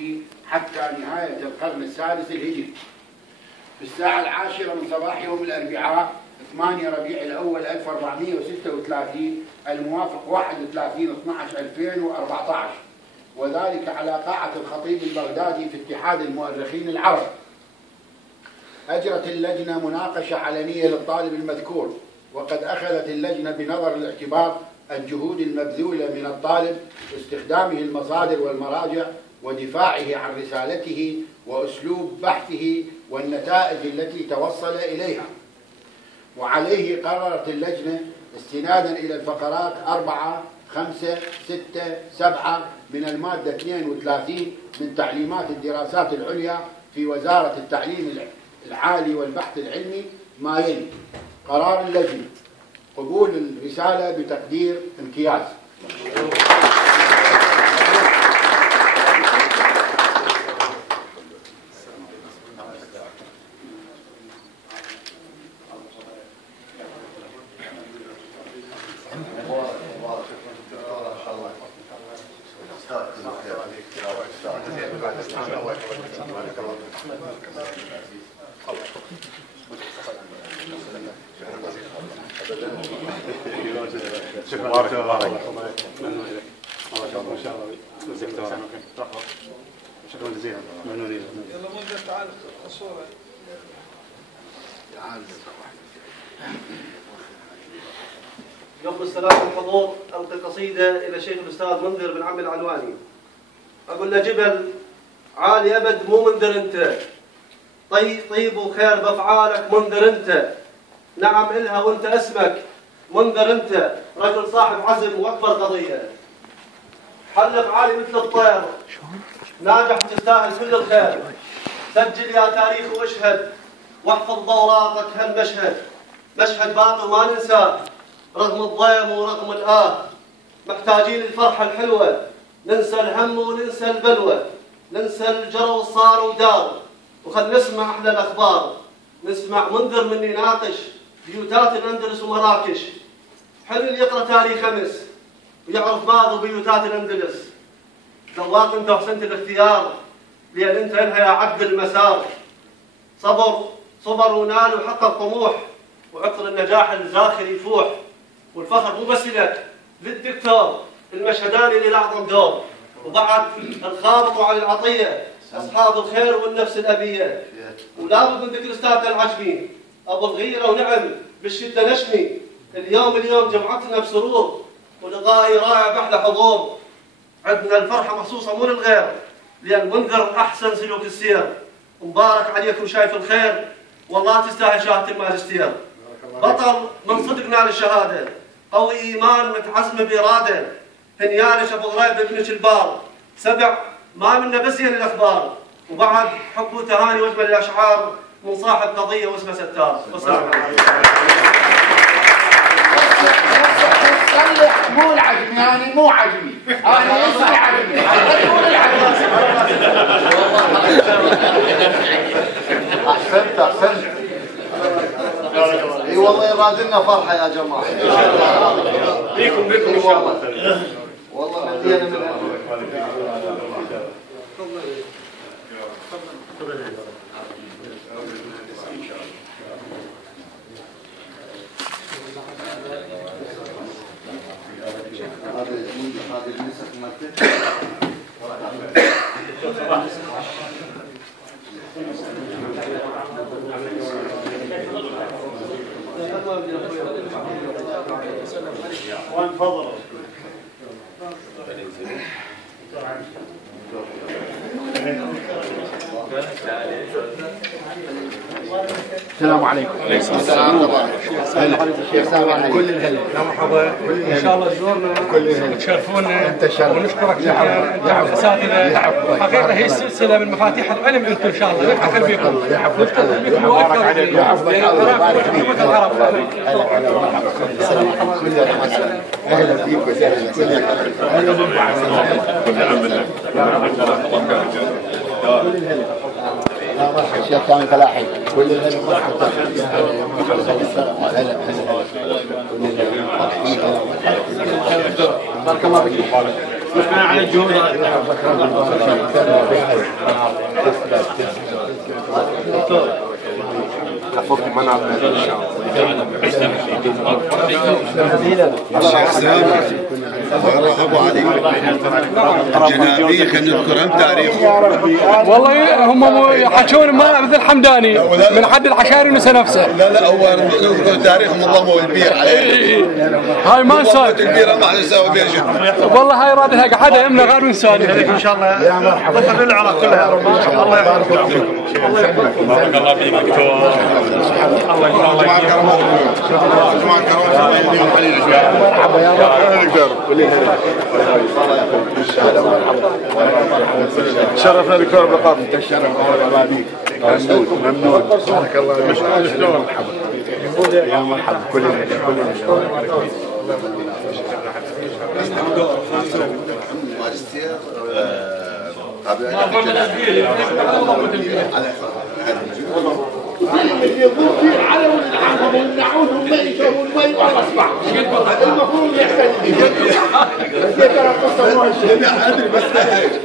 المكي حتى نهاية القرن السادس الهجري. في الساعة 10 من صباح يوم الأربعاء 8 ربيع الأول 1436 الموافق 31/12/2014، وذلك على قاعة الخطيب البغدادي في اتحاد المؤرخين العرب. أجرت اللجنة مناقشة علنية للطالب المذكور، وقد أخذت اللجنة بنظر الاعتبار الجهود المبذولة من الطالب واستخدامه المصادر والمراجع ودفاعه عن رسالته وأسلوب بحثه والنتائج التي توصل إليها. وعليه قررت اللجنة استنادا إلى الفقرات 4 5 6 7 من المادة 32 من تعليمات الدراسات العليا في وزارة التعليم العالي والبحث العلمي ما يلي: قرار اللجنة: قبول الرسالة بتقدير امتياز. شكرا جزيلا. ممنونين. يلا منذر تعال الصورة. قبل السلام الحضور ألقي قصيدة إلى الشيخ الأستاذ منذر بن عم العنواني. أقول له: جبل عالي أبد مو منذر أنت، طيب وخير بأفعالك منذر أنت، نعم إلها وأنت اسمك منذر أنت، رجل صاحب عزم وأكبر قضية، حلق عالي مثل الطير، ناجح وتستاهل كل الخير، سجل يا تاريخ واشهد، واحفظ ضوراتك هالمشهد، مشهد باقي وما ننساه رغم الضيم ورغم الآه، محتاجين الفرحة الحلوة، ننسى الهم وننسى البلوى، ننسى الجرى والصار ودار، وخل نسمع أحلى الأخبار، نسمع منذر من يناقش بيوتات الأندلس ومراكش، حلو اللي يقرأ تاريخ أمس ويعرف ماضي بيوتات الأندلس، ذواق أنت وحسنت الاختيار، لأن أنت لها يا عبد المسار، صبر ونال وحقق طموح، وعطر النجاح الزاخر يفوح، والفخر مو بس لك، للدكتور المشهداني اللي لأعظم دور، وبعد الخالط وعلي العطية أصحاب الخير والنفس الأبية، ولابد من ذكر أستاذنا العجمي أبو الغيرة ونعم بالشدة نشمي، اليوم جمعتنا بسرور، ولقائي رائع بأحلى حضور، عندنا الفرحة مخصوصة مو للغير، لأن منذر أحسن سلوك السير، مبارك عليكم شايف الخير، والله تستاهل شهادة الماجستير، بطل من صدقنا للشهادة، قوي إيمان متعزم بإرادة، هنيانش أبو غريب ابنك البار، سبع ما منا بس يعني الأخبار، وبعد حب وتهاني وأجمل الأشعار من صاحب قضية واسمه ستار. والسلام عليكم. صلح مو العجمي، يعني مو عجمي، أنا اسمي عجمي، مو العجمي. أحسنت. اي والله يراد لنا فرحه يا جماعه. بيكم ان شاء الله. والله مدينا من هذا المسك مالته. وانفضلوا. السلام عليكم. وعليكم السلام ورحمة الله. كل الهلا. مرحبا. ان شاء الله تزورنا وتشرفونا ونشكرك جميعا الاساتذه. حقيقه هي سلسله من مفاتيح العلم انتم ان شاء الله نفتخر بكم. نفتخر بكم واكثر لان العرب اهلا فيك وسهلا. كل الهلا. الشيخ كامل فلاحي. كل الهلا مرحبا. بارك الله فيك. شكرا على الجهود. الشيخ سامي ابو علي الجنابي خلينا نذكر هم تاريخه. والله هم يحكون ما مثل حمداني من حد العشائري نسى نفسه. لا هو نذكر تاريخهم الله والبير عليه. هاي ما نساوي البيره ما نساوي بها شيء. والله هاي رادها قعدة يمنا غير من سالي ان شاء الله ظفر للعراق كلها يا رب. الله يحفظك. بارك الله فيك دكتور. الله مرحبا يا دكتور. شرفنا دكتور بقاطع. تشرف ممنون بارك الله فيك. مرحبا يا مرحبا كلنا ماجستير اللي يضوء فيه على والعنهم والنعون هم يشربون المي والاصبع المفروض يحتاج ترى قصه